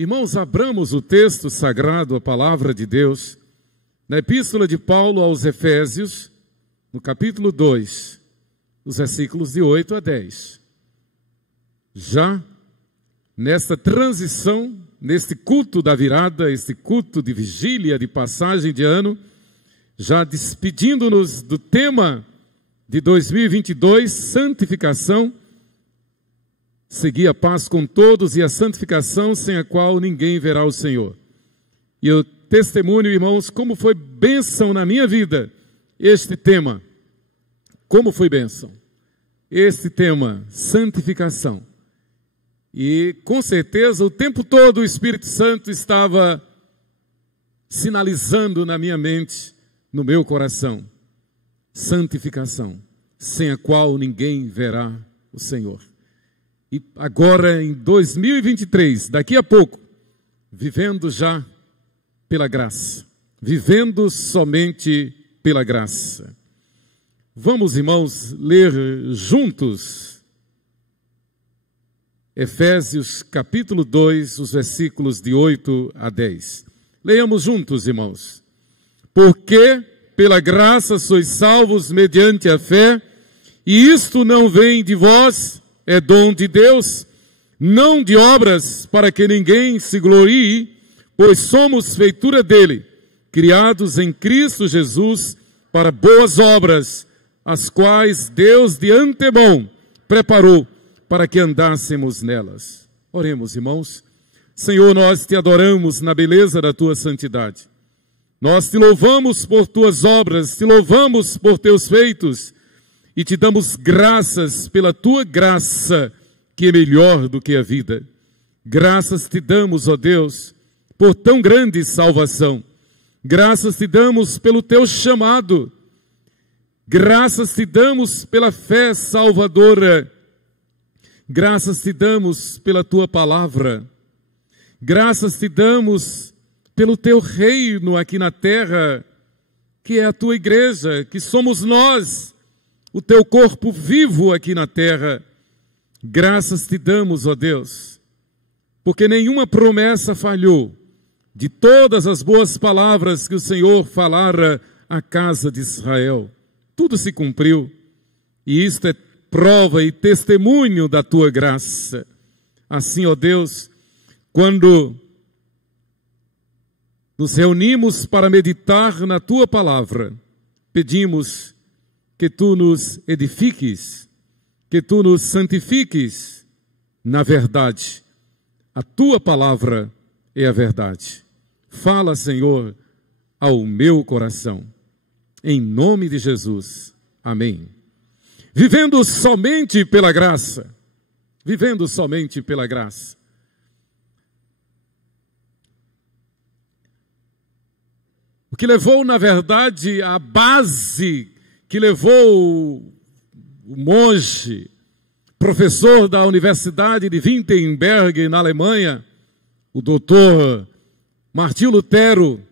Irmãos, abramos o texto sagrado, a palavra de Deus, na epístola de Paulo aos Efésios, no capítulo 2, os versículos de 8 a 10. Já nesta transição, neste culto da virada, este culto de vigília, de passagem de ano, já despedindo-nos do tema de 2022, santificação, seguir a paz com todos e a santificação sem a qual ninguém verá o Senhor. E eu testemunho, irmãos, como foi bênção na minha vida este tema. Como foi bênção? Este tema, santificação. E com certeza o tempo todo o Espírito Santo estava sinalizando na minha mente, no meu coração, santificação, sem a qual ninguém verá o Senhor. E agora em 2023, daqui a pouco, vivendo já pela graça, vivendo somente pela graça. Vamos, irmãos, ler juntos Efésios capítulo 2, os versículos de 8 a 10. Leiamos juntos, irmãos. Porque pela graça sois salvos mediante a fé, e isto não vem de vós, é dom de Deus, não de obras, para que ninguém se glorie, pois somos feitura dele, criados em Cristo Jesus para boas obras, as quais Deus de antemão preparou para que andássemos nelas. Oremos, irmãos. Senhor, nós te adoramos na beleza da tua santidade. Nós te louvamos por tuas obras, te louvamos por teus feitos, e te damos graças pela tua graça, que é melhor do que a vida. Graças te damos, ó Deus, por tão grande salvação. Graças te damos pelo teu chamado. Graças te damos pela fé salvadora. Graças te damos pela tua palavra. Graças te damos pelo teu reino aqui na terra, que é a tua igreja, que somos nós, o teu corpo vivo aqui na terra. Graças te damos, ó Deus, porque nenhuma promessa falhou de todas as boas palavras que o Senhor falara à casa de Israel. Tudo se cumpriu, e isto é prova e testemunho da tua graça. Assim, ó Deus, quando nos reunimos para meditar na tua palavra, pedimos que tu nos edifiques, que tu nos santifiques na verdade. A tua palavra é a verdade. Fala, Senhor, ao meu coração. Em nome de Jesus. Amém. Vivendo somente pela graça. Vivendo somente pela graça. O que levou, na verdade, a base que levou o monge, professor da Universidade de Wittenberg, na Alemanha, o doutor Martinho Lutero,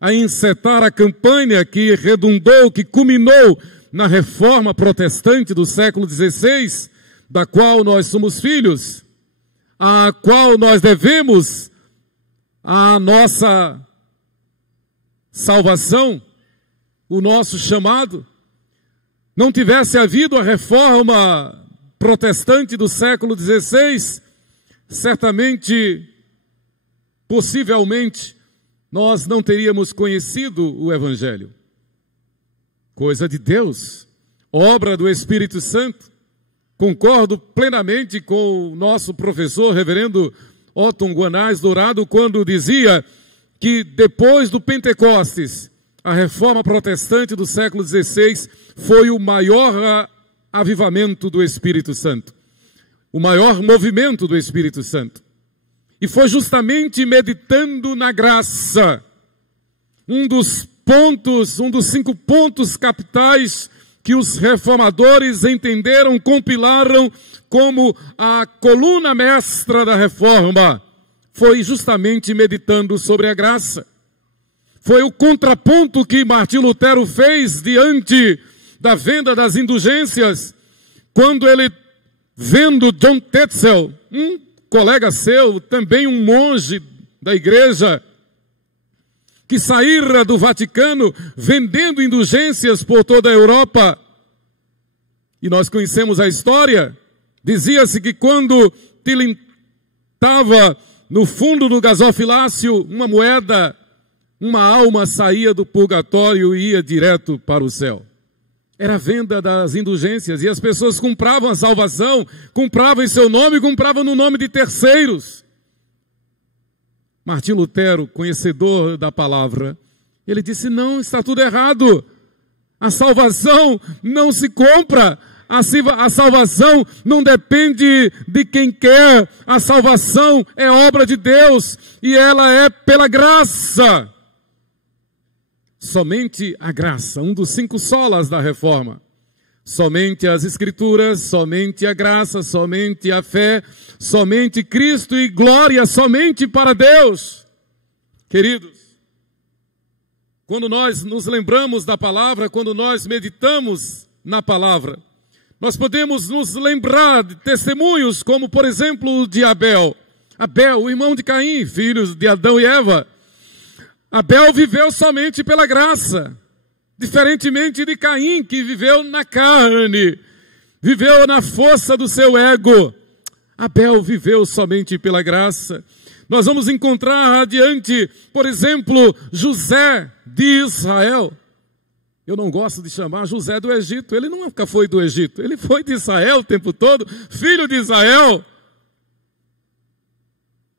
a encetar a campanha que redundou, que culminou na reforma protestante do século XVI, da qual nós somos filhos, a qual nós devemos a nossa salvação, o nosso chamado. Não tivesse havido a reforma protestante do século XVI, certamente, possivelmente, nós não teríamos conhecido o Evangelho. Coisa de Deus, obra do Espírito Santo. Concordo plenamente com o nosso professor, reverendo Otton Guanais Dourado, quando dizia que depois do Pentecostes, a reforma protestante do século XVI foi o maior avivamento do Espírito Santo, o maior movimento do Espírito Santo. E foi justamente meditando na graça, um dos 5 pontos capitais que os reformadores entenderam, compilaram como a coluna mestra da reforma, foi justamente meditando sobre a graça. Foi o contraponto que Martinho Lutero fez diante da venda das indulgências, quando ele, vendo John Tetzel, um colega seu, também um monge da igreja, que saíra do Vaticano vendendo indulgências por toda a Europa. E nós conhecemos a história. Dizia-se que quando tilintava no fundo do gasofilácio uma moeda, uma alma saía do purgatório e ia direto para o céu. Era a venda das indulgências, e as pessoas compravam a salvação, compravam em seu nome, compravam no nome de terceiros. Martim Lutero, conhecedor da palavra, ele disse: não, está tudo errado. A salvação não se compra, a salvação não depende de quem quer, a salvação é obra de Deus, e ela é pela graça. Somente a graça, um dos 5 solas da reforma. Somente as Escrituras, somente a graça, somente a fé, somente Cristo e glória, somente para Deus. Queridos, quando nós nos lembramos da palavra, quando nós meditamos na palavra, nós podemos nos lembrar de testemunhos como, por exemplo, o de Abel. Abel, o irmão de Caim, filhos de Adão e Eva. Abel viveu somente pela graça, diferentemente de Caim, que viveu na carne, viveu na força do seu ego. Abel viveu somente pela graça. Nós vamos encontrar adiante, por exemplo, José de Israel. Eu não gosto de chamar José do Egito, ele nunca foi do Egito, ele foi de Israel o tempo todo, filho de Israel,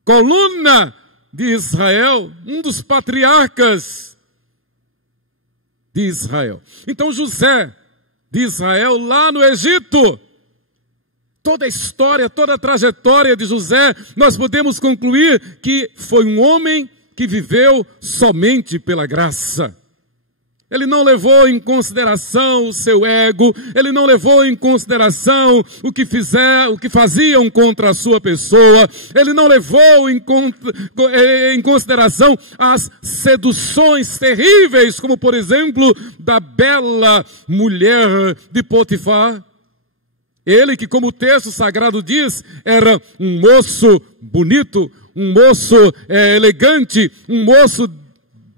coluna de Israel, um dos patriarcas de Israel. Então José de Israel lá no Egito, toda a história, toda a trajetória de José, nós podemos concluir que foi um homem que viveu somente pela graça. Ele não levou em consideração o seu ego, ele não levou em consideração o que faziam contra a sua pessoa, ele não levou em consideração as seduções terríveis, como por exemplo, da bela mulher de Potifar. Ele que, como o texto sagrado diz, era um moço bonito, um moço elegante, um moço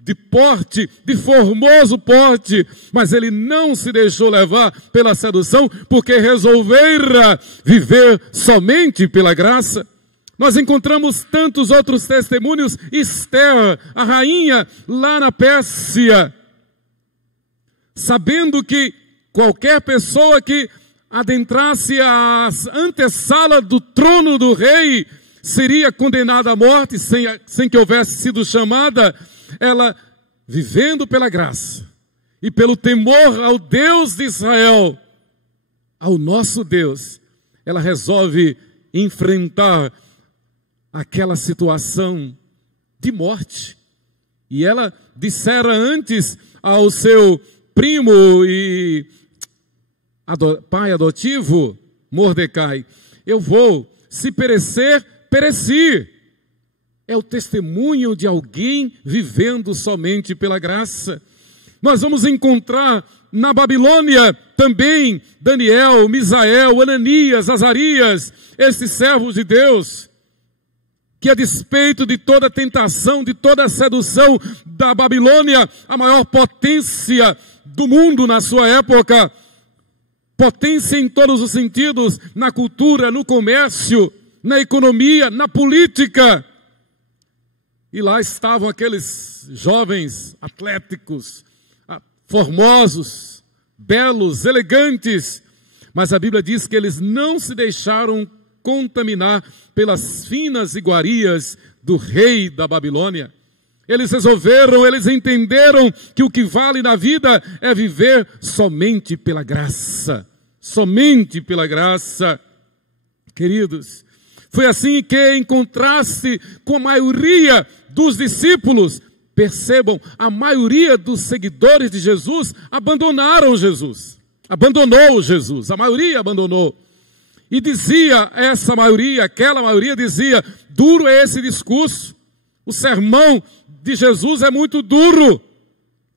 de porte, de formoso porte, mas ele não se deixou levar pela sedução, porque resolvera viver somente pela graça. Nós encontramos tantos outros testemunhos. Esther, a rainha lá na Pérsia, sabendo que qualquer pessoa que adentrasse a antessala do trono do rei seria condenada à morte sem que houvesse sido chamada. Ela, vivendo pela graça e pelo temor ao Deus de Israel, ao nosso Deus, ela resolve enfrentar aquela situação de morte. E ela dissera antes ao seu primo e pai adotivo, Mordecai: eu vou, se perecer, pereci. É o testemunho de alguém vivendo somente pela graça. Nós vamos encontrar na Babilônia também Daniel, Misael, Ananias, Azarias, esses servos de Deus, que a despeito de toda a tentação, de toda a sedução da Babilônia, a maior potência do mundo na sua época, potência em todos os sentidos, na cultura, no comércio, na economia, na política. E lá estavam aqueles jovens atléticos, formosos, belos, elegantes. Mas a Bíblia diz que eles não se deixaram contaminar pelas finas iguarias do rei da Babilônia. Eles resolveram, eles entenderam que o que vale na vida é viver somente pela graça. Somente pela graça. Queridos, foi assim que, em contraste com a maioria dos discípulos, percebam, a maioria dos seguidores de Jesus abandonaram Jesus. Abandonou Jesus, a maioria abandonou. E dizia essa maioria, aquela maioria dizia: duro é esse discurso, o sermão de Jesus é muito duro,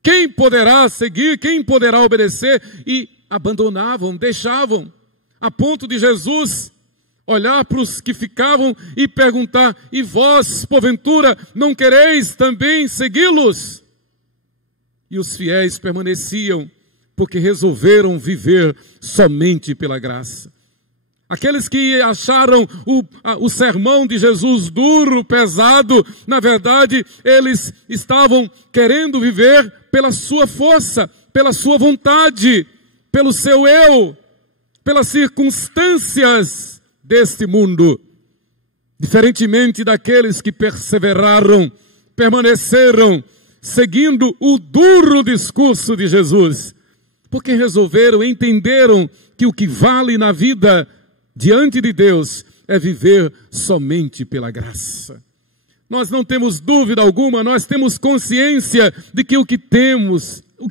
quem poderá seguir, quem poderá obedecer? E abandonavam, deixavam, a ponto de Jesus, olhar para os que ficavam e perguntar: e vós, porventura, não quereis também segui-los? E os fiéis permaneciam, porque resolveram viver somente pela graça. Aqueles que acharam o sermão de Jesus duro, pesado, na verdade, eles estavam querendo viver pela sua força, pela sua vontade, pelo seu eu, pelas circunstâncias deste mundo. Diferentemente daqueles que perseveraram, permaneceram, seguindo o duro discurso de Jesus, porque resolveram, entenderam que o que vale na vida diante de Deus é viver somente pela graça. Nós não temos dúvida alguma, nós temos consciência de que o que temos, o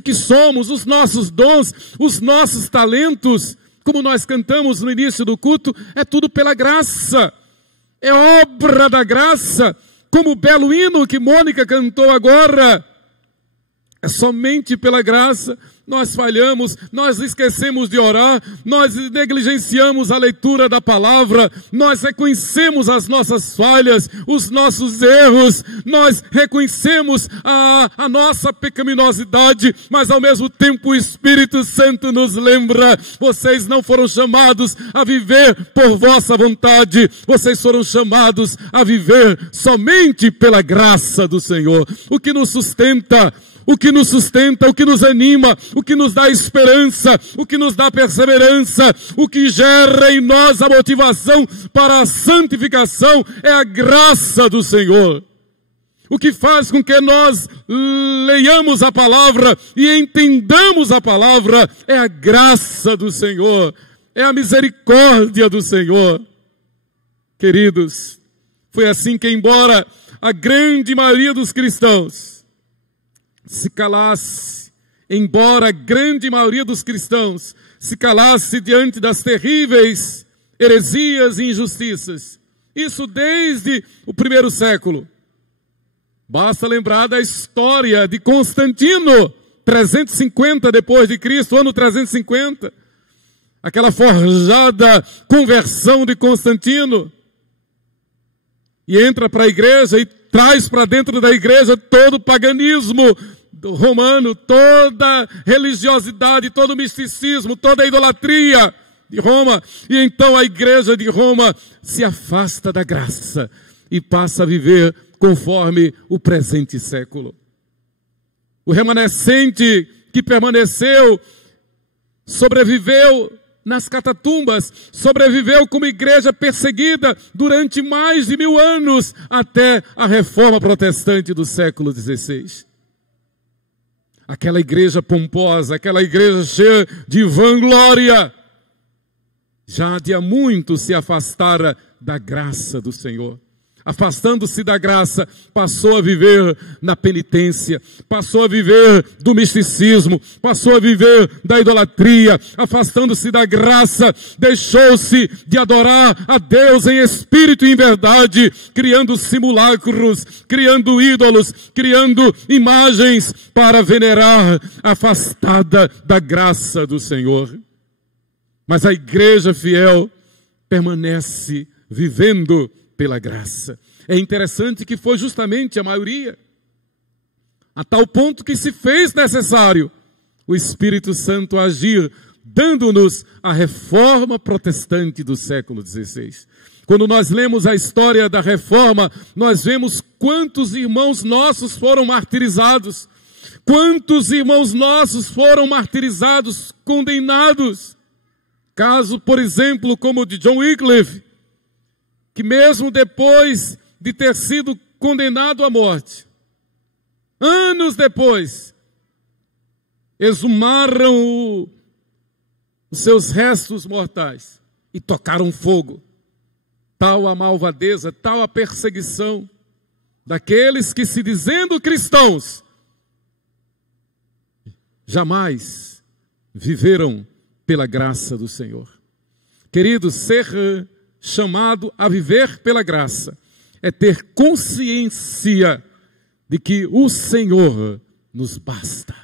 que somos, os nossos dons, os nossos talentos, como nós cantamos no início do culto, é tudo pela graça, é obra da graça, como o belo hino que Mônica cantou agora. É somente pela graça. Nós falhamos, nós esquecemos de orar, nós negligenciamos a leitura da palavra, nós reconhecemos as nossas falhas, os nossos erros, nós reconhecemos a nossa pecaminosidade, mas ao mesmo tempo o Espírito Santo nos lembra: vocês não foram chamados a viver por vossa vontade, vocês foram chamados a viver somente pela graça do Senhor. O que nos sustenta, o que nos anima, o que nos dá esperança, o que nos dá perseverança, o que gera em nós a motivação para a santificação é a graça do Senhor. O que faz com que nós leiamos a palavra e entendamos a palavra é a graça do Senhor, é a misericórdia do Senhor. Queridos, foi assim que, embora a grande maioria dos cristãos se calasse, embora a grande maioria dos cristãos se calasse diante das terríveis heresias e injustiças, isso desde o primeiro século. Basta lembrar da história de Constantino, 350 depois de Cristo, ano 350, aquela forjada conversão de Constantino, e entra para a igreja e traz para dentro da igreja todo o paganismo romano, toda religiosidade, todo o misticismo, toda a idolatria de Roma. E então a igreja de Roma se afasta da graça e passa a viver conforme o presente século. O remanescente que permaneceu, sobreviveu nas catatumbas, sobreviveu como igreja perseguida durante mais de 1000 anos, até a reforma protestante do século XVI. Aquela igreja pomposa, aquela igreja cheia de vanglória, já de há muito se afastara da graça do Senhor. Afastando-se da graça, passou a viver na penitência, passou a viver do misticismo, passou a viver da idolatria. Afastando-se da graça, deixou-se de adorar a Deus em espírito e em verdade, criando simulacros, criando ídolos, criando imagens para venerar, afastada da graça do Senhor. Mas a igreja fiel permanece vivendo pela graça. É interessante que foi justamente a maioria, a tal ponto que se fez necessário o Espírito Santo agir, dando-nos a reforma protestante do século XVI. Quando nós lemos a história da reforma, nós vemos quantos irmãos nossos foram martirizados, quantos irmãos nossos foram martirizados, condenados. Caso, por exemplo, como o de John Wycliffe, que mesmo depois de ter sido condenado à morte, anos depois, exumaram os seus restos mortais e tocaram fogo. Tal a malvadeza, tal a perseguição daqueles que, se dizendo cristãos, jamais viveram pela graça do Senhor. Queridos, ser chamado a viver pela graça é ter consciência de que o Senhor nos basta.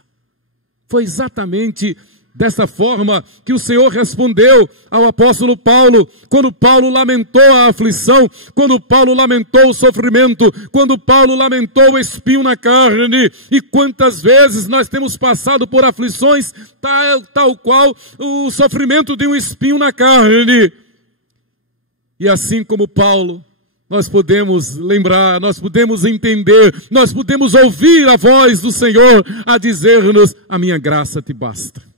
Foi exatamente Dessa forma que o Senhor respondeu ao apóstolo Paulo, quando Paulo lamentou a aflição, quando Paulo lamentou o sofrimento, quando Paulo lamentou o espinho na carne. E quantas vezes nós temos passado por aflições tal qual o sofrimento de um espinho na carne. E assim como Paulo, nós podemos lembrar, nós podemos entender, nós podemos ouvir a voz do Senhor a dizer-nos: a minha graça te basta.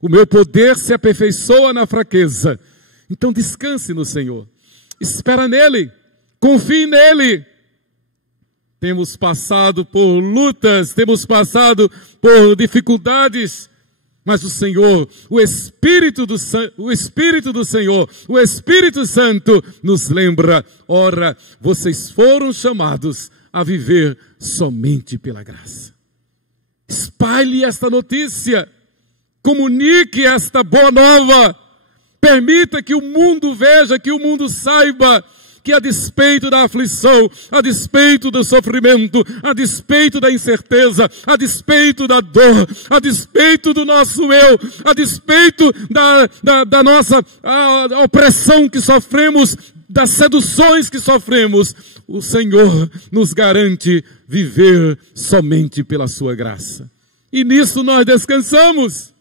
O meu poder se aperfeiçoa na fraqueza. Então descanse no Senhor. Espera nele. Confie nele. Temos passado por lutas, temos passado por dificuldades, mas o Senhor, o Espírito do Senhor, o Espírito Santo nos lembra: ora, vocês foram chamados a viver somente pela graça. Espalhe esta notícia. Comunique esta boa nova. Permita que o mundo veja, que o mundo saiba que a despeito da aflição, a despeito do sofrimento, a despeito da incerteza, a despeito da dor, a despeito do nosso eu, a despeito da nossa opressão que sofremos, das seduções que sofremos, o Senhor nos garante viver somente pela sua graça. E nisso nós descansamos.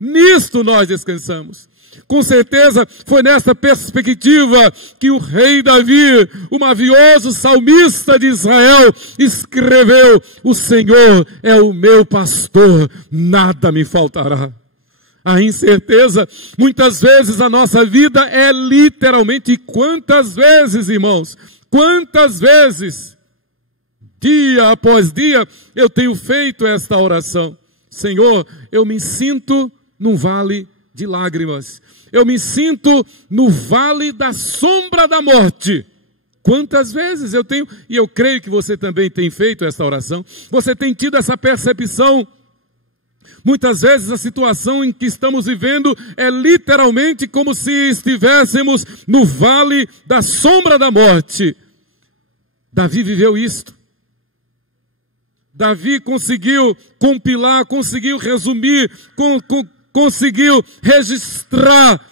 Nisto nós descansamos. Com certeza foi nesta perspectiva que o rei Davi, o mavioso salmista de Israel, escreveu: o Senhor é o meu pastor, nada me faltará. A incerteza, muitas vezes a nossa vida é literalmente, e quantas vezes, irmãos, quantas vezes, dia após dia, eu tenho feito esta oração: Senhor, eu me sinto num vale de lágrimas. Eu me sinto no vale da sombra da morte. Quantas vezes eu tenho, e eu creio que você também tem feito essa oração, você tem tido essa percepção. Muitas vezes a situação em que estamos vivendo é literalmente como se estivéssemos no vale da sombra da morte. Davi viveu isto. Davi conseguiu compilar, conseguiu resumir, conseguiu registrar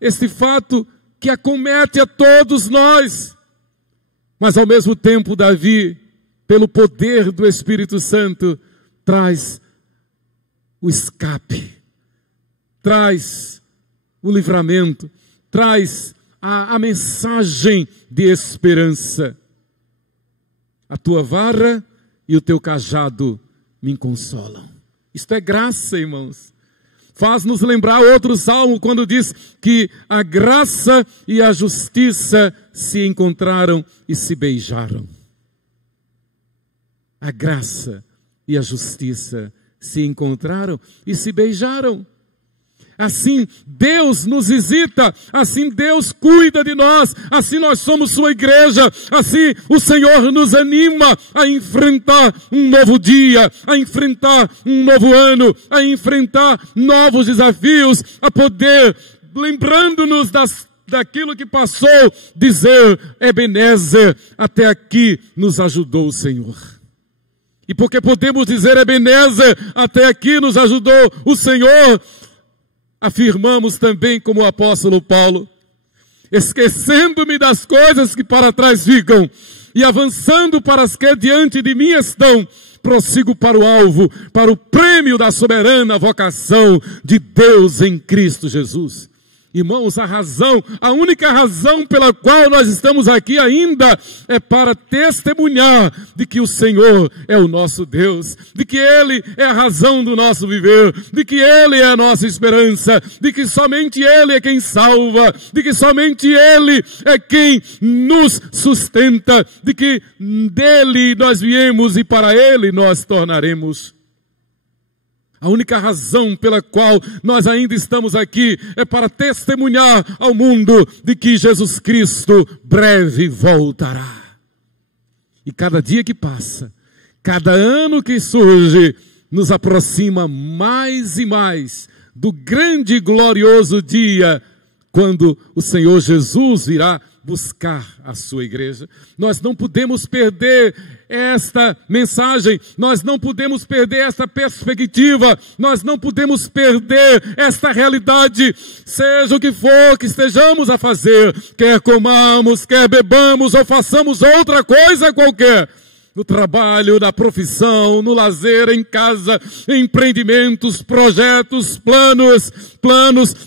este fato que acomete a todos nós. Mas ao mesmo tempo Davi, pelo poder do Espírito Santo, traz o escape, traz o livramento, traz a mensagem de esperança. A tua vara e o teu cajado me consolam. Isto é graça, irmãos. Faz-nos lembrar outro salmo quando diz que a graça e a justiça se encontraram e se beijaram. A graça e a justiça se encontraram e se beijaram. Assim Deus nos visita, assim Deus cuida de nós, assim nós somos sua igreja, assim o Senhor nos anima a enfrentar um novo dia, a enfrentar um novo ano, a enfrentar novos desafios, a poder, lembrando-nos daquilo que passou, dizer: Ebenezer, até aqui nos ajudou o Senhor. E porque podemos dizer Ebenezer, até aqui nos ajudou o Senhor, afirmamos também como o apóstolo Paulo: esquecendo-me das coisas que para trás ficam e avançando para as que diante de mim estão, prossigo para o alvo, para o prêmio da soberana vocação de Deus em Cristo Jesus. Irmãos, a única razão pela qual nós estamos aqui ainda é para testemunhar de que o Senhor é o nosso Deus, de que Ele é a razão do nosso viver, de que Ele é a nossa esperança, de que somente Ele é quem salva, de que somente Ele é quem nos sustenta, de que dele nós viemos e para Ele nós tornaremos. A única razão pela qual nós ainda estamos aqui é para testemunhar ao mundo de que Jesus Cristo breve voltará. E cada dia que passa, cada ano que surge, nos aproxima mais e mais do grande e glorioso dia, quando o Senhor Jesus virá buscar a sua igreja. Nós não podemos perder esta mensagem, nós não podemos perder esta perspectiva, nós não podemos perder esta realidade, seja o que for que estejamos a fazer, quer comamos, quer bebamos ou façamos outra coisa qualquer, no trabalho, na profissão, no lazer, em casa, empreendimentos, projetos, planos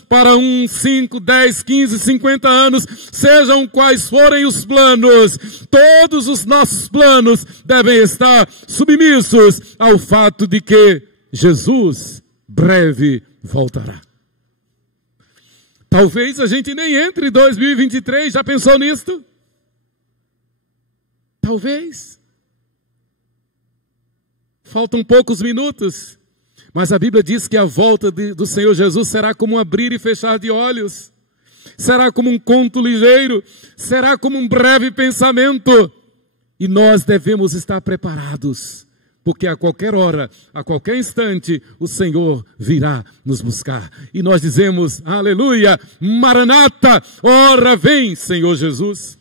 para 5, 10, 15, 50 anos, sejam quais forem os planos, todos os nossos planos devem estar submissos ao fato de que Jesus breve voltará. Talvez a gente nem entre em 2023, já pensou nisto? Talvez. Faltam poucos minutos, mas a Bíblia diz que a volta do Senhor Jesus será como um abrir e fechar de olhos, será como um conto ligeiro, será como um breve pensamento, e nós devemos estar preparados, porque a qualquer hora, a qualquer instante, o Senhor virá nos buscar, e nós dizemos, aleluia, Maranata, ora vem, Senhor Jesus.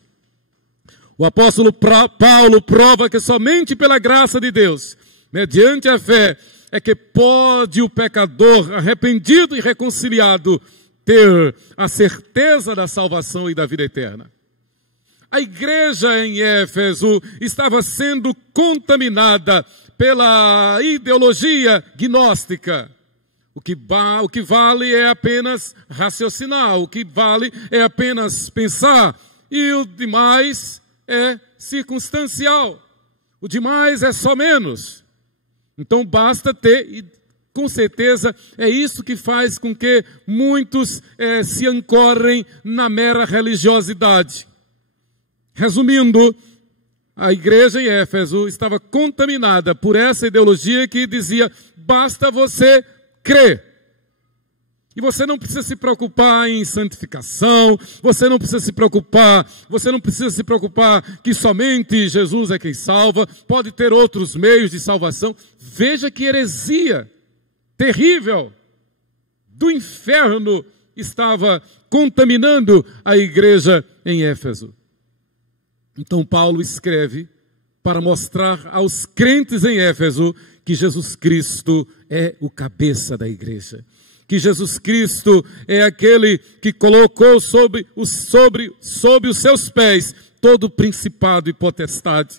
O apóstolo Paulo prova que somente pela graça de Deus, mediante a fé, é que pode o pecador arrependido e reconciliado ter a certeza da salvação e da vida eterna. A igreja em Éfeso estava sendo contaminada pela ideologia gnóstica. O que vale é apenas raciocinar, o que vale é apenas pensar, e o demais é circunstancial. O demais é só menos. Então basta ter, e com certeza é isso que faz com que muitos se ancorem na mera religiosidade. Resumindo, a igreja em Éfeso estava contaminada por essa ideologia que dizia, basta você crer. E você não precisa se preocupar em santificação, você não precisa se preocupar que somente Jesus é quem salva, pode ter outros meios de salvação. Veja que heresia terrível do inferno estava contaminando a igreja em Éfeso. Então Paulo escreve para mostrar aos crentes em Éfeso que Jesus Cristo é o cabeça da igreja. Que Jesus Cristo é aquele que colocou sobre os seus pés todo o principado e potestade.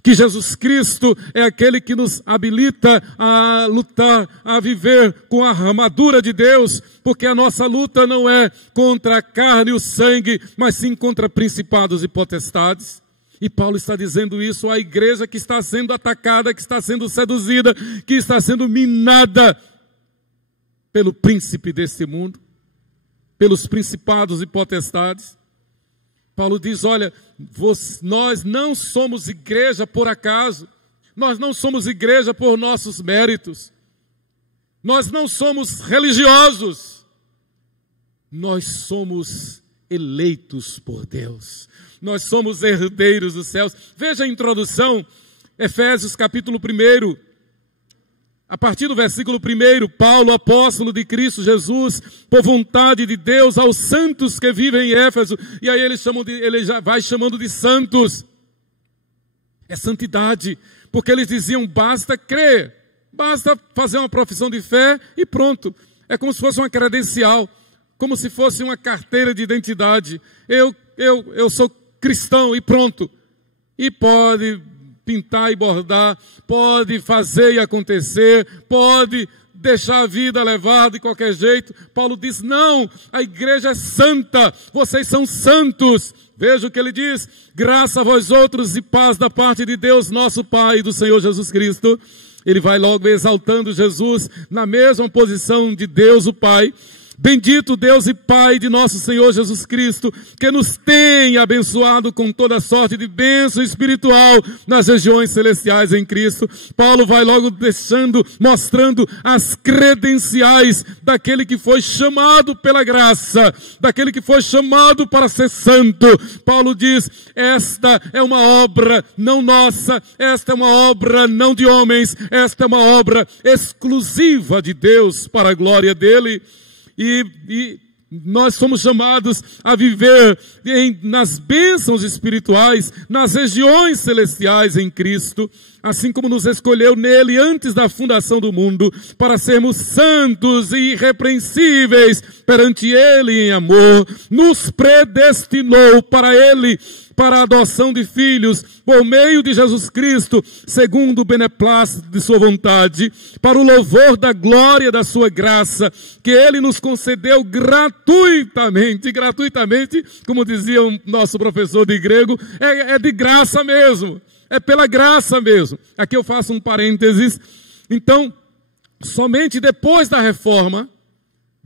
Que Jesus Cristo é aquele que nos habilita a lutar, a viver com a armadura de Deus, porque a nossa luta não é contra a carne e o sangue, mas sim contra principados e potestades. E Paulo está dizendo isso à igreja que está sendo atacada, que está sendo seduzida, que está sendo minada pelo príncipe deste mundo, pelos principados e potestades. Paulo diz, olha, nós não somos igreja por acaso, nós não somos igreja por nossos méritos, nós não somos religiosos, nós somos eleitos por Deus, nós somos herdeiros dos céus. Veja a introdução, Efésios capítulo 1, a partir do versículo 1, Paulo, apóstolo de Cristo Jesus, por vontade de Deus, aos santos que vivem em Éfeso, e aí ele já vai chamando de santos. É santidade, porque eles diziam, basta crer, basta fazer uma profissão de fé e pronto. É como se fosse uma credencial, como se fosse uma carteira de identidade. Eu sou cristão e pronto. E pode pintar e bordar, pode fazer e acontecer, pode deixar a vida levar de qualquer jeito. Paulo diz, não, a igreja é santa, vocês são santos. Veja o que ele diz, graça a vós outros e paz da parte de Deus, nosso Pai, e do Senhor Jesus Cristo. Ele vai logo exaltando Jesus na mesma posição de Deus o Pai. Bendito Deus e Pai de nosso Senhor Jesus Cristo, que nos tem abençoado com toda sorte de bênção espiritual nas regiões celestiais em Cristo. Paulo vai logo mostrando as credenciais daquele que foi chamado pela graça, daquele que foi chamado para ser santo. Paulo diz, esta é uma obra não nossa, esta é uma obra não de homens, esta é uma obra exclusiva de Deus para a glória dele. E nós somos chamados a viver nas bênçãos espirituais, nas regiões celestiais em Cristo, assim como nos escolheu nele antes da fundação do mundo, para sermos santos e irrepreensíveis perante ele em amor, nos predestinou para ele, para a adoção de filhos, por meio de Jesus Cristo, segundo o beneplácito de sua vontade, para o louvor da glória da sua graça, que ele nos concedeu gratuitamente, como dizia o nosso professor de grego, é de graça mesmo, é pela graça mesmo. Aqui eu faço um parênteses. Então, somente depois da reforma,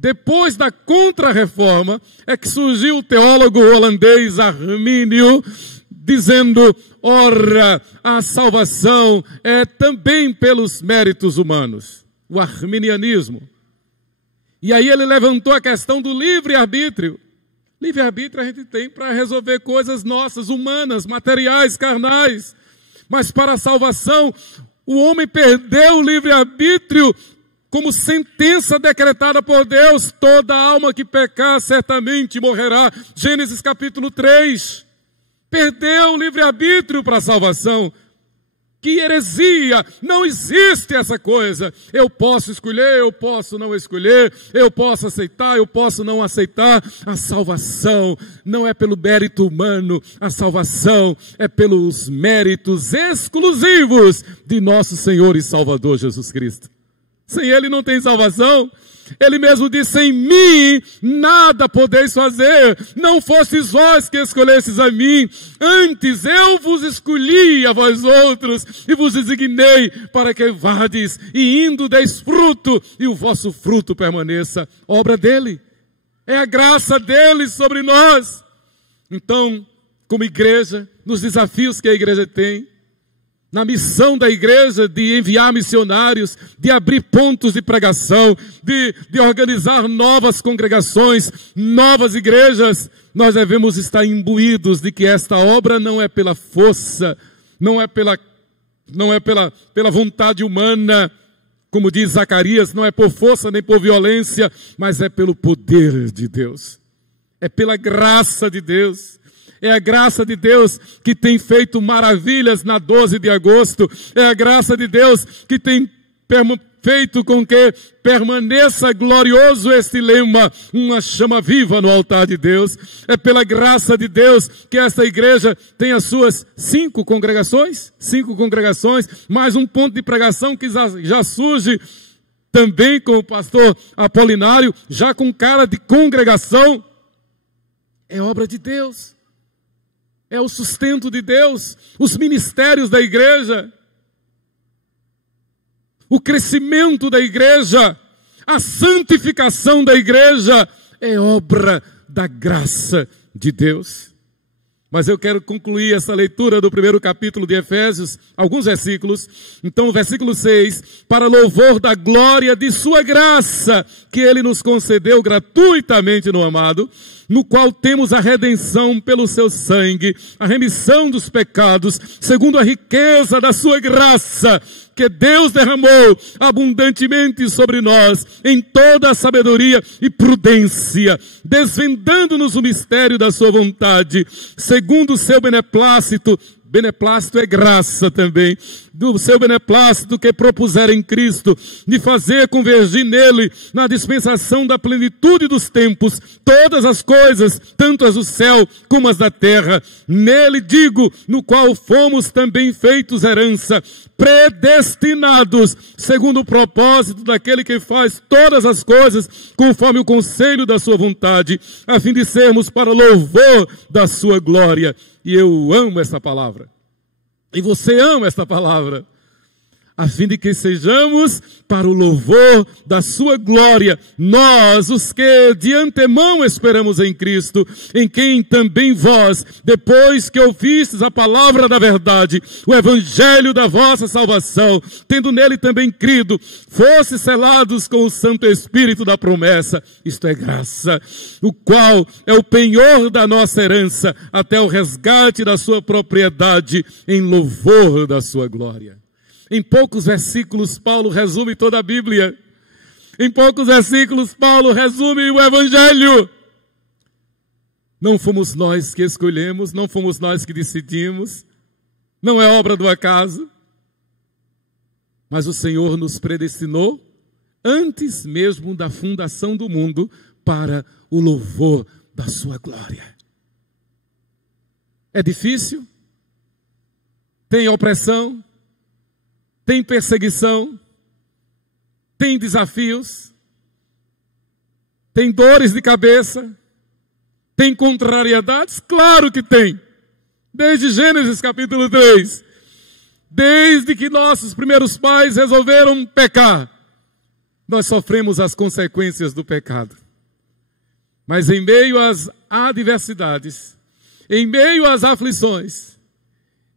depois da contra-reforma, é que surgiu o teólogo holandês Armínio, dizendo, ora, a salvação é também pelos méritos humanos. O arminianismo. E aí ele levantou a questão do livre-arbítrio. Livre-arbítrio a gente tem para resolver coisas nossas, humanas, materiais, carnais. Mas para a salvação, o homem perdeu o livre-arbítrio como sentença decretada por Deus. Toda alma que pecar certamente morrerá. Gênesis capítulo 3. Perdeu o livre-arbítrio para a salvação. Que heresia! Não existe essa coisa. Eu posso escolher, eu posso não escolher, eu posso aceitar, eu posso não aceitar. A salvação não é pelo mérito humano, a salvação é pelos méritos exclusivos de nosso Senhor e Salvador Jesus Cristo. Sem Ele não tem salvação. Ele mesmo disse, sem mim nada podeis fazer, não fostes vós que escolhestes a mim, antes eu vos escolhi a vós outros, e vos designei para que vades, e indo deis fruto, e o vosso fruto permaneça. Obra dele, é a graça dele sobre nós. Então, como igreja, nos desafios que a igreja tem, na missão da igreja de enviar missionários, de abrir pontos de pregação, de organizar novas congregações, novas igrejas, nós devemos estar imbuídos de que esta obra não é pela força, não é pela vontade humana, como diz Zacarias, não é por força nem por violência, mas é pelo poder de Deus, é pela graça de Deus. É a graça de Deus que tem feito maravilhas na 12 de agosto. É a graça de Deus que tem feito com que permaneça glorioso este lema, uma chama viva no altar de Deus. É pela graça de Deus que esta igreja tem as suas 5 congregações, mais um ponto de pregação que já surge também com o pastor Apolinário, já com cara de congregação. É obra de Deus. É o sustento de Deus, os ministérios da igreja, o crescimento da igreja, a santificação da igreja, é obra da graça de Deus. Mas eu quero concluir essa leitura do primeiro capítulo de Efésios, alguns versículos. Então, o versículo 6, para louvor da glória de sua graça, que ele nos concedeu gratuitamente no amado, no qual temos a redenção pelo seu sangue, a remissão dos pecados, segundo a riqueza da sua graça, que Deus derramou abundantemente sobre nós, em toda a sabedoria e prudência, desvendando-nos o mistério da sua vontade, segundo o seu beneplácito. Beneplácito é graça também, do seu beneplácito que propuser em Cristo, de fazer convergir nele, na dispensação da plenitude dos tempos, todas as coisas, tanto as do céu como as da terra. Nele digo, no qual fomos também feitos herança, predestinados, segundo o propósito daquele que faz todas as coisas, conforme o conselho da sua vontade, a fim de sermos para louvor da sua glória. E eu amo essa palavra. E você ama esta palavra. A fim de que sejamos para o louvor da sua glória, nós, os que de antemão esperamos em Cristo, em quem também vós, depois que ouvistes a palavra da verdade, o evangelho da vossa salvação, tendo nele também crido, fostes selados com o Santo Espírito da promessa, isto é graça, o qual é o penhor da nossa herança, até o resgate da sua propriedade, em louvor da sua glória. Em poucos versículos, Paulo resume toda a Bíblia. Em poucos versículos, Paulo resume o Evangelho. Não fomos nós que escolhemos, não fomos nós que decidimos, não é obra do acaso, mas o Senhor nos predestinou antes mesmo da fundação do mundo para o louvor da sua glória. É difícil, tem opressão, tem perseguição, tem desafios, tem dores de cabeça, tem contrariedades? Claro que tem. Desde Gênesis capítulo 3, desde que nossos primeiros pais resolveram pecar, nós sofremos as consequências do pecado. Mas em meio às adversidades, em meio às aflições,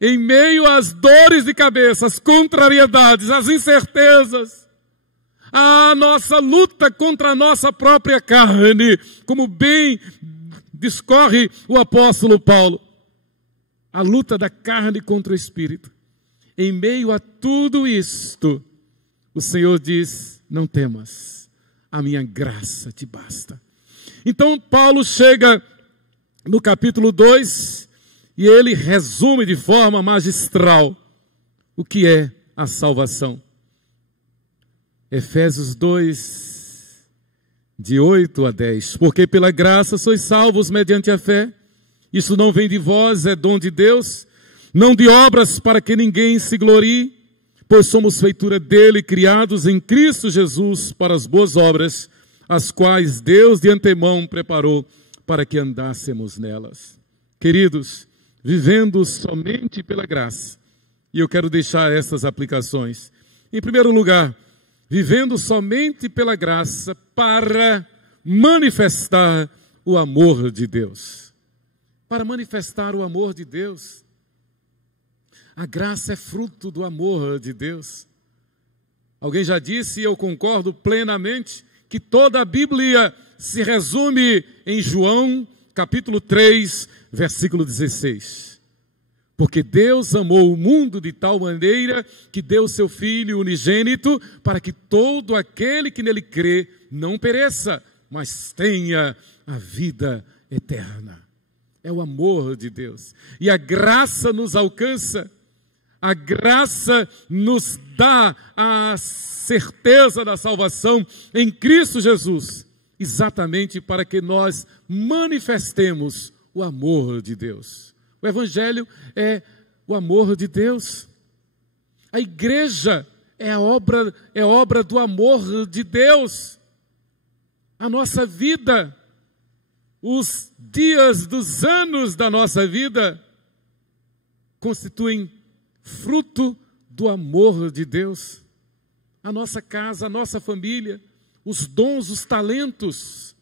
em meio às dores de cabeça, às contrariedades, às incertezas, a nossa luta contra a nossa própria carne, como bem discorre o apóstolo Paulo, a luta da carne contra o espírito. Em meio a tudo isto, o Senhor diz: não temas, a minha graça te basta. Então Paulo chega no capítulo 2 e ele resume de forma magistral o que é a salvação. Efésios 2, de 8 a 10. Porque pela graça sois salvos mediante a fé. Isso não vem de vós, é dom de Deus, não de obras para que ninguém se glorie, pois somos feitura dele, criados em Cristo Jesus para as boas obras, as quais Deus de antemão preparou para que andássemos nelas. Queridos, vivendo somente pela graça, e eu quero deixar essas aplicações. Em primeiro lugar, vivendo somente pela graça para manifestar o amor de Deus. Para manifestar o amor de Deus. A graça é fruto do amor de Deus. Alguém já disse, e eu concordo plenamente, que toda a Bíblia se resume em João, capítulo 3, versículo 16. Porque Deus amou o mundo de tal maneira que deu seu Filho unigênito para que todo aquele que nele crê não pereça, mas tenha a vida eterna. É o amor de Deus. E a graça nos alcança, a graça nos dá a certeza da salvação em Cristo Jesus, exatamente para que nós manifestemos o amor de Deus. O Evangelho é o amor de Deus. A igreja é obra do amor de Deus. A nossa vida, os dias dos anos da nossa vida, constituem fruto do amor de Deus. A nossa casa, a nossa família, os dons, os talentos,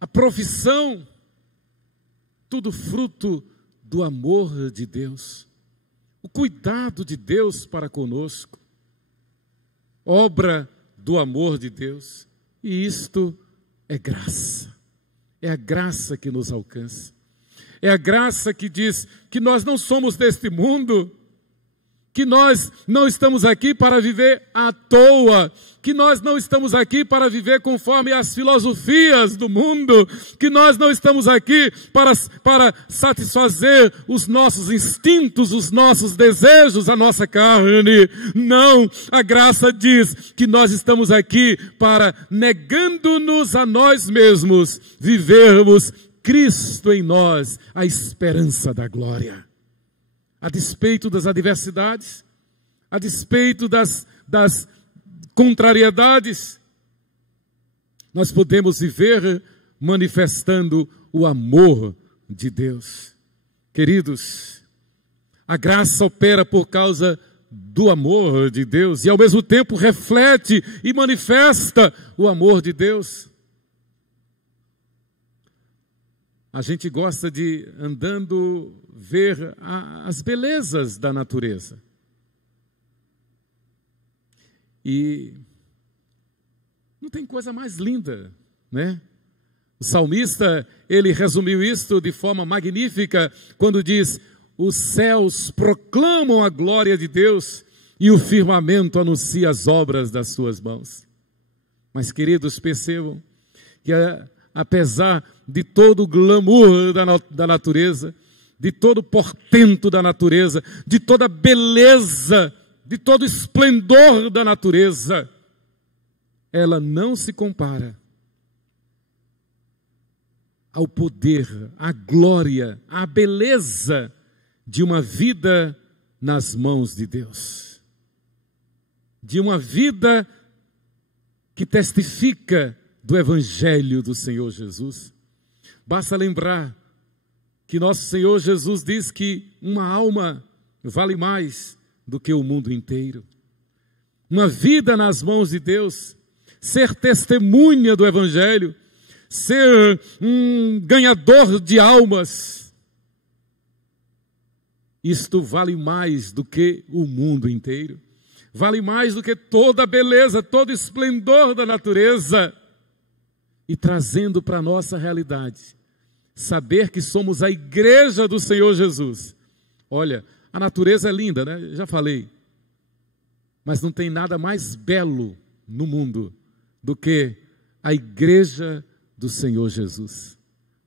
a profissão, tudo fruto do amor de Deus, o cuidado de Deus para conosco, obra do amor de Deus, e isto é graça, é a graça que nos alcança, é a graça que diz que nós não somos deste mundo, que nós não estamos aqui para viver à toa, que nós não estamos aqui para viver conforme as filosofias do mundo, que nós não estamos aqui para satisfazer os nossos instintos, os nossos desejos, a nossa carne. Não, a graça diz que nós estamos aqui para, negando-nos a nós mesmos, vivermos Cristo em nós, a esperança da glória. A despeito das adversidades, a despeito das contrariedades, nós podemos viver manifestando o amor de Deus. Queridos, a graça opera por causa do amor de Deus e ao mesmo tempo reflete e manifesta o amor de Deus. A gente gosta de, andando, ver as belezas da natureza. E não tem coisa mais linda, né? O salmista, ele resumiu isto de forma magnífica quando diz: os céus proclamam a glória de Deus e o firmamento anuncia as obras das suas mãos. Mas, queridos, percebam que apesar de todo o glamour da natureza, de todo o portento da natureza, de toda a beleza, de todo o esplendor da natureza, ela não se compara ao poder, à glória, à beleza de uma vida nas mãos de Deus. De uma vida que testifica do Evangelho do Senhor Jesus. Basta lembrar que nosso Senhor Jesus diz que uma alma vale mais do que o mundo inteiro. Uma vida nas mãos de Deus, ser testemunha do Evangelho, ser um ganhador de almas, isto vale mais do que o mundo inteiro, vale mais do que toda a beleza, todo o esplendor da natureza. E trazendo para a nossa realidade, saber que somos a igreja do Senhor Jesus. Olha, a natureza é linda, né? Já falei, mas não tem nada mais belo no mundo do que a igreja do Senhor Jesus.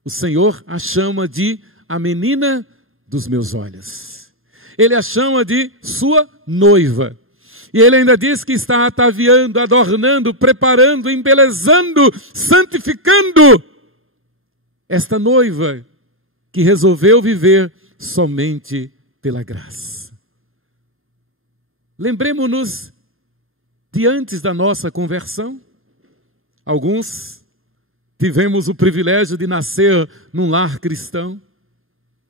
O Senhor a chama de a menina dos meus olhos. Ele a chama de sua noiva. E ele ainda diz que está ataviando, adornando, preparando, embelezando, santificando esta noiva que resolveu viver somente pela graça. Lembremos-nos de antes da nossa conversão. Alguns tivemos o privilégio de nascer num lar cristão,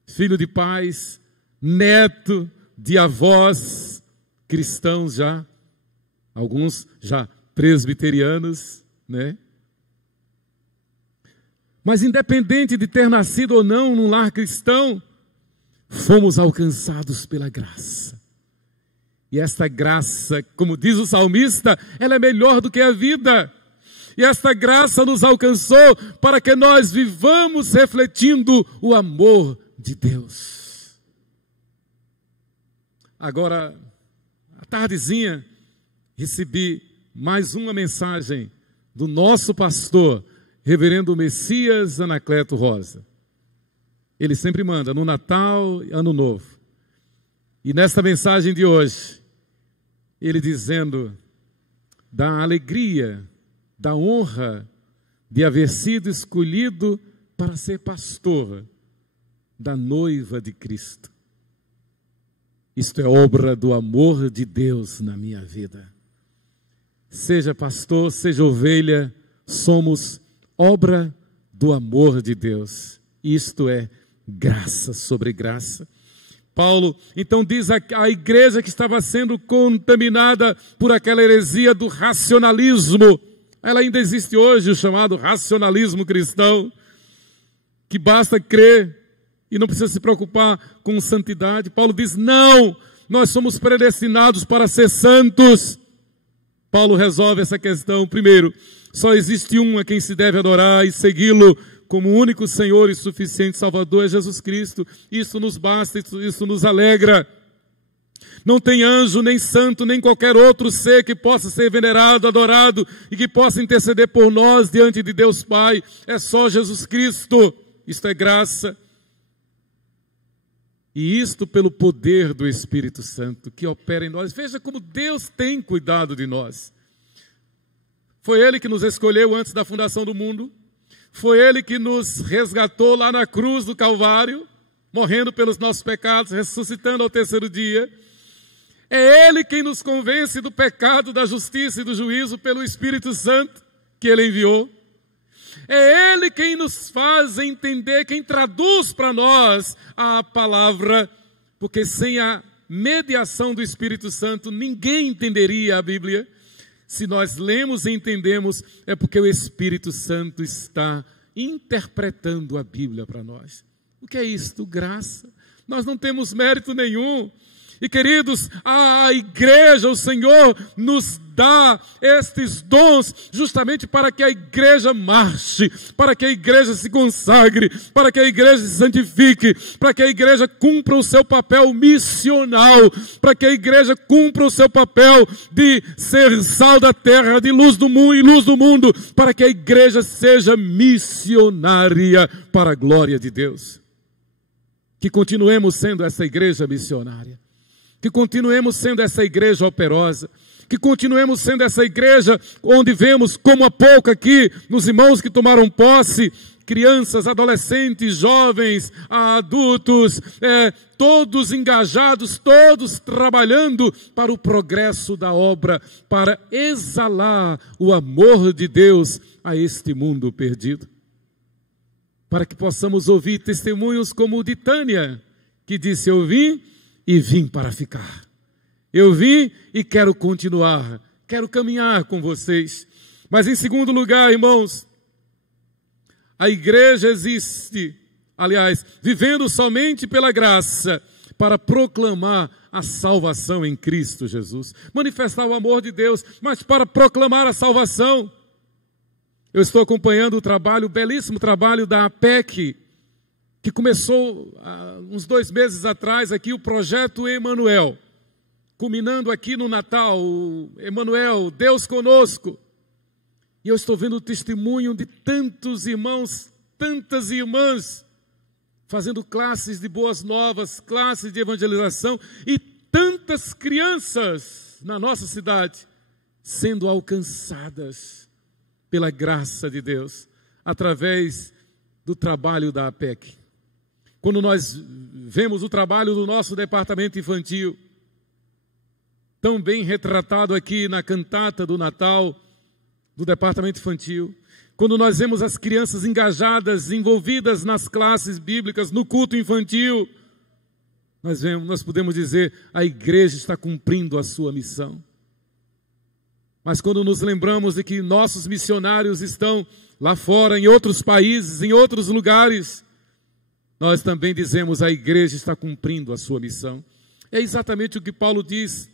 filho de pais, neto de avós cristãos já, alguns já presbiterianos, né? Mas independente de ter nascido ou não num lar cristão, fomos alcançados pela graça. E esta graça, como diz o salmista, ela é melhor do que a vida. E esta graça nos alcançou para que nós vivamos refletindo o amor de Deus. Agora, à tardezinha, recebi mais uma mensagem do nosso pastor, reverendo Messias Anacleto Rosa. Ele sempre manda no Natal e Ano Novo. E nesta mensagem de hoje, ele dizendo da alegria, da honra de haver sido escolhido para ser pastor da noiva de Cristo. Isto é obra do amor de Deus na minha vida. Seja pastor, seja ovelha, somos obra do amor de Deus. Isto é graça sobre graça. Paulo, então, diz a igreja que estava sendo contaminada por aquela heresia do racionalismo. Ela ainda existe hoje, o chamado racionalismo cristão, que basta crer e não precisa se preocupar com santidade. Paulo diz, não, nós somos predestinados para ser santos. Paulo resolve essa questão. Primeiro, só existe um a quem se deve adorar e segui-lo como único Senhor e suficiente Salvador, é Jesus Cristo. Isso nos basta, isso nos alegra. Não tem anjo, nem santo, nem qualquer outro ser que possa ser venerado, adorado e que possa interceder por nós diante de Deus Pai. É só Jesus Cristo. Isto é graça. E isto pelo poder do Espírito Santo que opera em nós. Veja como Deus tem cuidado de nós. Foi Ele que nos escolheu antes da fundação do mundo. Foi Ele que nos resgatou lá na cruz do Calvário, morrendo pelos nossos pecados, ressuscitando ao terceiro dia. É Ele quem nos convence do pecado, da justiça e do juízo pelo Espírito Santo que Ele enviou. É Ele quem nos faz entender, quem traduz para nós a palavra, porque sem a mediação do Espírito Santo ninguém entenderia a Bíblia. Se nós lemos e entendemos, é porque o Espírito Santo está interpretando a Bíblia para nós. O que é isto? Graça. Nós não temos mérito nenhum. E queridos, a igreja, o Senhor nos dá estes dons justamente para que a igreja marche, para que a igreja se consagre, para que a igreja se santifique, para que a igreja cumpra o seu papel missional, para que a igreja cumpra o seu papel de ser sal da terra, de luz do mundo e luz do mundo, para que a igreja seja missionária para a glória de Deus. Que continuemos sendo essa igreja missionária. Que continuemos sendo essa igreja operosa, que continuemos sendo essa igreja onde vemos, como há pouco aqui, nos irmãos que tomaram posse, crianças, adolescentes, jovens, adultos, todos engajados, todos trabalhando para o progresso da obra, para exalar o amor de Deus a este mundo perdido. Para que possamos ouvir testemunhos como o de Tânia, que disse: eu vim e vim para ficar. Eu vim e quero continuar, quero caminhar com vocês. Mas em segundo lugar, irmãos, a igreja existe, aliás, vivendo somente pela graça, para proclamar a salvação em Cristo Jesus. Manifestar o amor de Deus, mas para proclamar a salvação. Eu estou acompanhando o trabalho, o belíssimo trabalho da APEC, que começou uns 2 meses atrás aqui, o projeto Emanuel, culminando aqui no Natal, Emanuel, Deus conosco. E eu estou vendo o testemunho de tantos irmãos, tantas irmãs, fazendo classes de boas novas, classes de evangelização, e tantas crianças na nossa cidade sendo alcançadas pela graça de Deus, através do trabalho da APEC. Quando nós vemos o trabalho do nosso departamento infantil, tão bem retratado aqui na cantata do Natal, do departamento infantil, quando nós vemos as crianças engajadas, envolvidas nas classes bíblicas, no culto infantil, nós podemos dizer: a igreja está cumprindo a sua missão. Mas quando nos lembramos de que nossos missionários estão lá fora, em outros países, em outros lugares, nós também dizemos: a igreja está cumprindo a sua missão. É exatamente o que Paulo diz: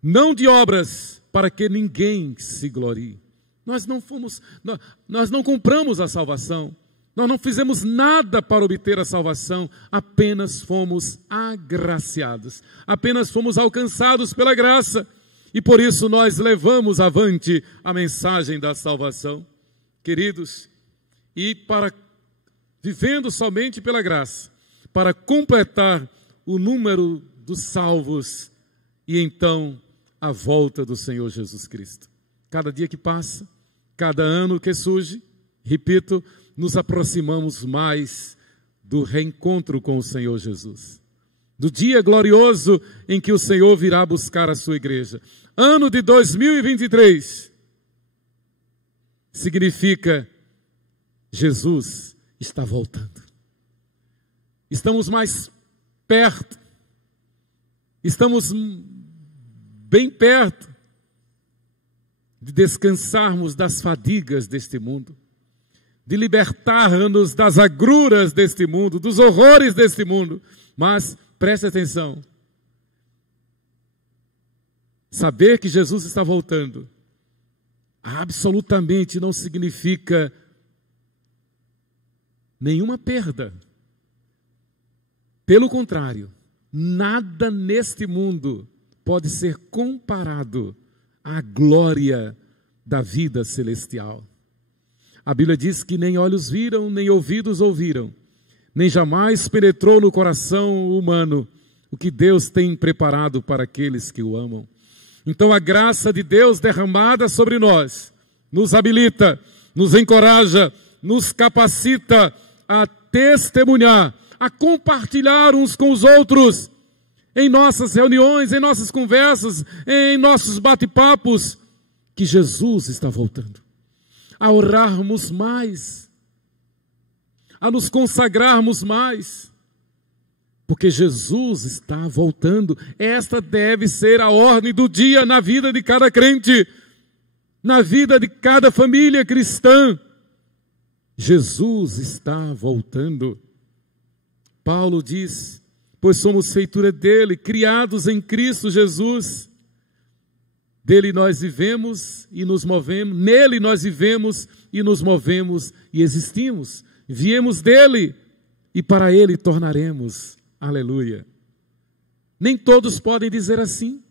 não de obras, para que ninguém se glorie. Nós não compramos a salvação, nós não fizemos nada para obter a salvação, apenas fomos agraciados, apenas fomos alcançados pela graça, e por isso nós levamos avante a mensagem da salvação. Queridos, e vivendo somente pela graça, para completar o número dos salvos, e então a volta do Senhor Jesus Cristo. Cada dia que passa, cada ano que surge, repito, nos aproximamos mais do reencontro com o Senhor Jesus. Do dia glorioso em que o Senhor virá buscar a sua igreja. Ano de 2023 significa: Jesus está voltando. Estamos mais perto, estamos bem perto de descansarmos das fadigas deste mundo, de libertar-nos das agruras deste mundo, dos horrores deste mundo. Mas preste atenção, saber que Jesus está voltando absolutamente não significa nenhuma perda. Pelo contrário, nada neste mundo pode ser comparado à glória da vida celestial. A Bíblia diz que nem olhos viram, nem ouvidos ouviram, nem jamais penetrou no coração humano o que Deus tem preparado para aqueles que o amam. Então a graça de Deus derramada sobre nós nos habilita, nos encoraja, nos capacita a testemunhar, a compartilhar uns com os outros, em nossas reuniões, em nossas conversas, em nossos bate-papos, que Jesus está voltando. A orarmos mais, a nos consagrarmos mais, porque Jesus está voltando. Esta deve ser a ordem do dia na vida de cada crente, na vida de cada família cristã. Jesus está voltando. Paulo diz: pois somos feitura dele, criados em Cristo Jesus. Dele nós vivemos e nos movemos, nele nós vivemos e nos movemos e existimos. Viemos dele e para ele tornaremos. Aleluia. Nem todos podem dizer assim,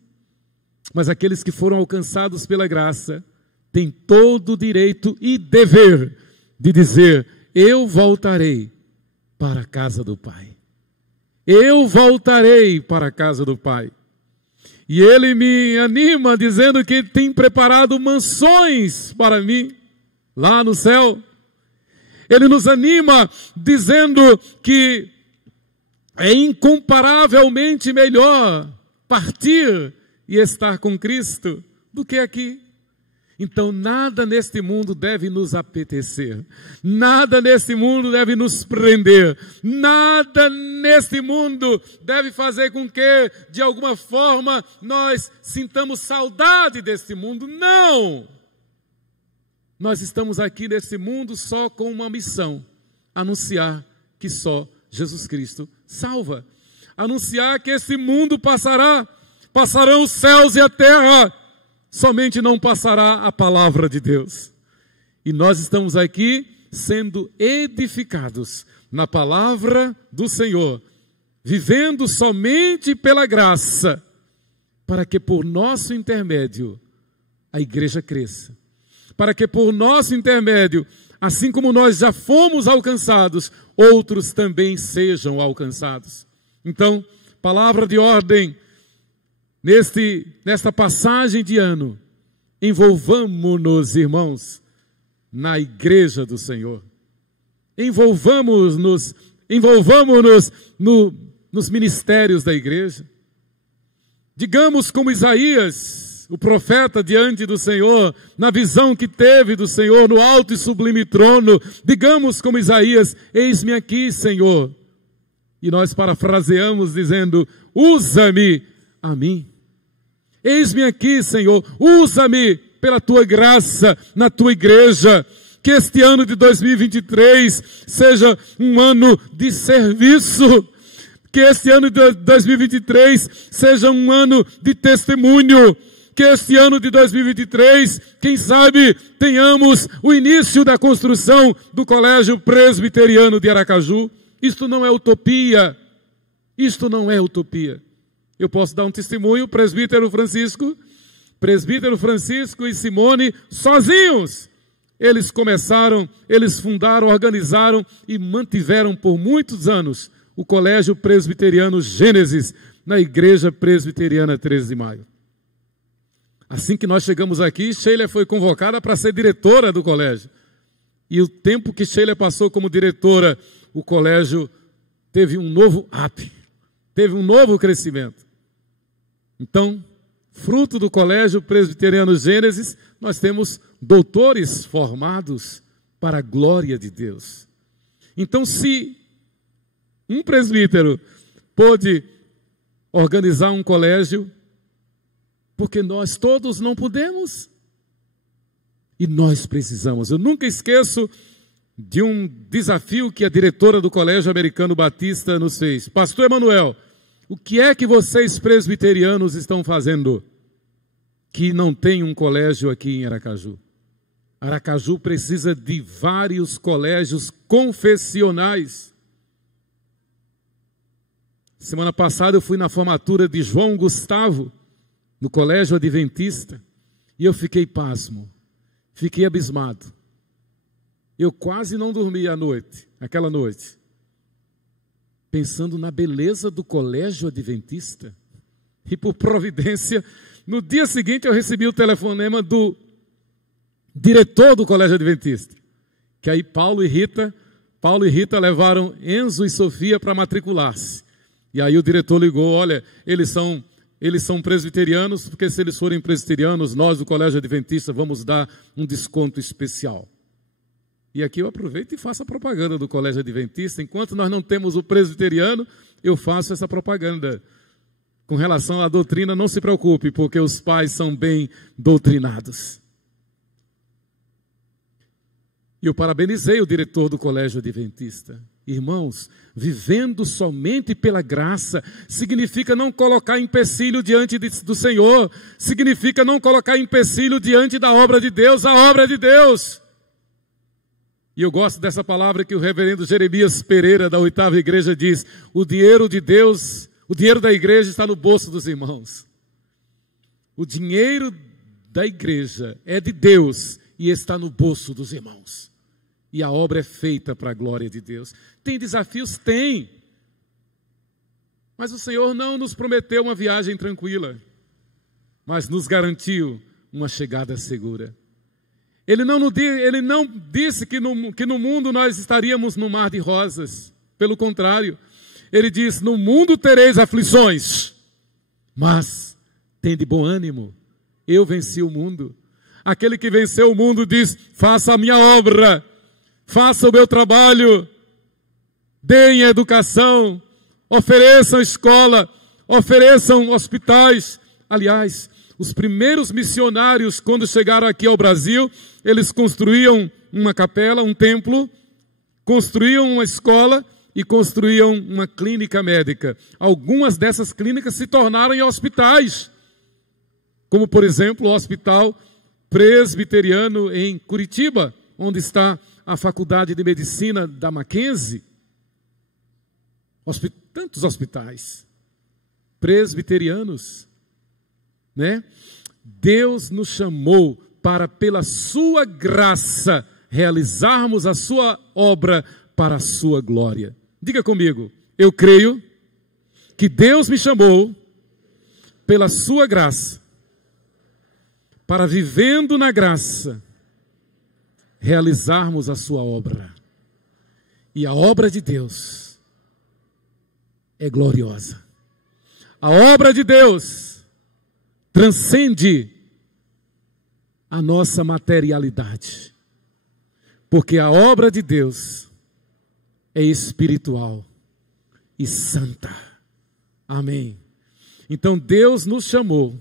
mas aqueles que foram alcançados pela graça têm todo o direito e dever de dizer: eu voltarei para a casa do Pai. Eu voltarei para a casa do Pai. E ele me anima dizendo que tem preparado mansões para mim lá no céu. Ele nos anima dizendo que é incomparavelmente melhor partir e estar com Cristo do que aqui. Então nada neste mundo deve nos apetecer, nada neste mundo deve nos prender, nada neste mundo deve fazer com que, de alguma forma, nós sintamos saudade deste mundo. Não! Nós estamos aqui nesse mundo só com uma missão: anunciar que só Jesus Cristo salva. Anunciar que esse mundo passarão os céus e a terra, somente não passará a palavra de Deus. E nós estamos aqui sendo edificados na palavra do Senhor, vivendo somente pela graça, para que por nosso intermédio a igreja cresça, para que por nosso intermédio, assim como nós já fomos alcançados, outros também sejam alcançados. Então, palavra de ordem, nesta passagem de ano, envolvamos-nos, irmãos, na igreja do Senhor. Envolvamos-nos nos ministérios da igreja. Digamos como Isaías, o profeta, diante do Senhor, na visão que teve do Senhor no alto e sublime trono. Digamos como Isaías: eis-me aqui, Senhor. E nós parafraseamos dizendo: usa-me a mim. Eis-me aqui, Senhor, usa-me pela tua graça na tua igreja. Que este ano de 2023 seja um ano de serviço. Que este ano de 2023 seja um ano de testemunho. Que este ano de 2023, quem sabe, tenhamos o início da construção do Colégio Presbiteriano de Aracaju. Isto não é utopia. Isto não é utopia. Eu posso dar um testemunho: o presbítero Francisco e Simone, sozinhos, eles começaram, eles fundaram, organizaram e mantiveram por muitos anos o Colégio Presbiteriano Gênesis, na Igreja Presbiteriana 13 de Maio. Assim que nós chegamos aqui, Sheila foi convocada para ser diretora do colégio. E o tempo que Sheila passou como diretora, o colégio teve um novo up, teve um novo crescimento. Então, fruto do Colégio Presbiteriano Gênesis, nós temos doutores formados para a glória de Deus. Então, se um presbítero pôde organizar um colégio, porque nós todos não podemos? E nós precisamos. Eu nunca esqueço de um desafio que a diretora do Colégio Americano Batista nos fez. Pastor Emanuel, o que é que vocês presbiterianos estão fazendo que não tem um colégio aqui em Aracaju? Aracaju precisa de vários colégios confessionais. Semana passada eu fui na formatura de João Gustavo, no Colégio Adventista, e eu fiquei pasmo, fiquei abismado. Eu quase não dormi aquela noite, pensando na beleza do Colégio Adventista. E por providência, no dia seguinte eu recebi o telefonema do diretor do Colégio Adventista, que aí Paulo e Rita levaram Enzo e Sofia para matricular-se. E aí o diretor ligou: olha, eles são presbiterianos, porque se eles forem presbiterianos, nós do Colégio Adventista vamos dar um desconto especial. E aqui eu aproveito e faço a propaganda do Colégio Adventista. Enquanto nós não temos o presbiteriano, eu faço essa propaganda. Com relação à doutrina, não se preocupe, porque os pais são bem doutrinados. E eu parabenizei o diretor do Colégio Adventista. Irmãos, vivendo somente pela graça, significa não colocar empecilho diante do Senhor, significa não colocar empecilho diante da obra de Deus, a obra de Deus. E eu gosto dessa palavra que o reverendo Jeremias Pereira, da 8ª Igreja, diz: o dinheiro de Deus, o dinheiro da igreja está no bolso dos irmãos. O dinheiro da igreja é de Deus e está no bolso dos irmãos. E a obra é feita para a glória de Deus. Tem desafios? Tem. Mas o Senhor não nos prometeu uma viagem tranquila, mas nos garantiu uma chegada segura. Ele não disse que no mundo nós estaríamos no mar de rosas. Pelo contrário, Ele diz: no mundo tereis aflições, mas tende bom ânimo, eu venci o mundo. Aquele que venceu o mundo diz: faça a minha obra, faça o meu trabalho, deem educação, ofereçam escola, ofereçam hospitais. Aliás, os primeiros missionários, quando chegaram aqui ao Brasil, eles construíam uma capela, um templo, construíam uma escola e construíam uma clínica médica. Algumas dessas clínicas se tornaram em hospitais, como por exemplo o Hospital Presbiteriano em Curitiba, onde está a Faculdade de Medicina da Mackenzie. Tantos hospitais presbiterianos, né? Deus nos chamou para, pela sua graça, realizarmos a sua obra para a sua glória. Diga comigo: eu creio que Deus me chamou pela sua graça, para, vivendo na graça, realizarmos a sua obra. E a obra de Deus é gloriosa. A obra de Deus transcende a nossa materialidade, porque a obra de Deus é espiritual e santa. Amém. Então Deus nos chamou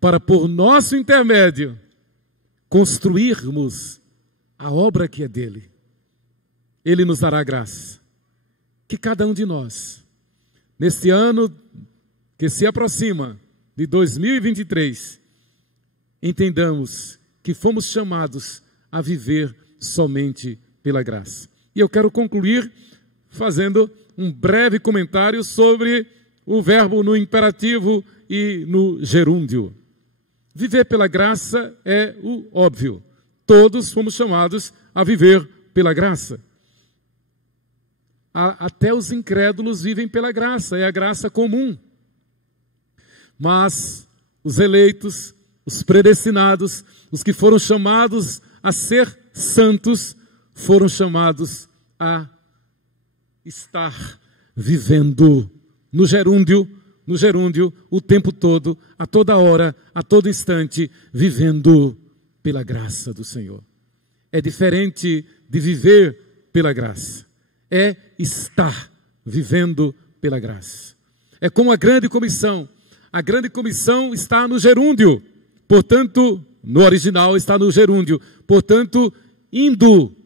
para, por nosso intermédio, construirmos a obra que é dele. Ele nos dará graça. Que cada um de nós, neste ano que se aproxima de 2023, entendamos que fomos chamados a viver somente pela graça. E eu quero concluir fazendo um breve comentário sobre o verbo no imperativo e no gerúndio. Viver pela graça é o óbvio. Todos fomos chamados a viver pela graça. Até os incrédulos vivem pela graça, é a graça comum. Mas os eleitos, os predestinados, os que foram chamados a ser santos, foram chamados a estar vivendo no gerúndio o tempo todo, a toda hora, a todo instante, vivendo pela graça do Senhor. É diferente de viver pela graça, é estar vivendo pela graça. É como a grande comissão. A grande comissão está no gerúndio, portanto, no original está no gerúndio, portanto, indo,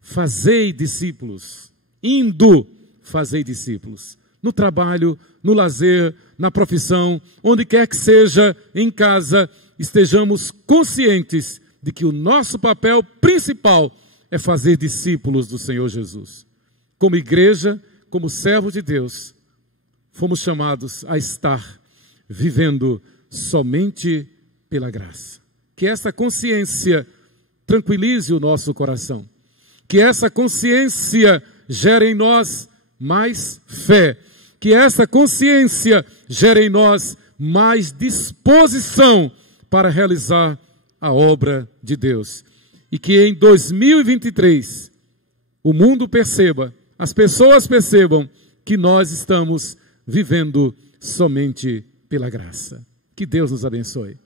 fazei discípulos, indo, fazei discípulos, no trabalho, no lazer, na profissão, onde quer que seja, em casa, estejamos conscientes de que o nosso papel principal é fazer discípulos do Senhor Jesus. Como igreja, como servos de Deus, fomos chamados a estar vivendo somente pela graça. Que essa consciência tranquilize o nosso coração. Que essa consciência gere em nós mais fé. Que essa consciência gere em nós mais disposição para realizar a obra de Deus. E que em 2023 o mundo perceba, as pessoas percebam que nós estamos vivendo somente pela graça. Que Deus nos abençoe.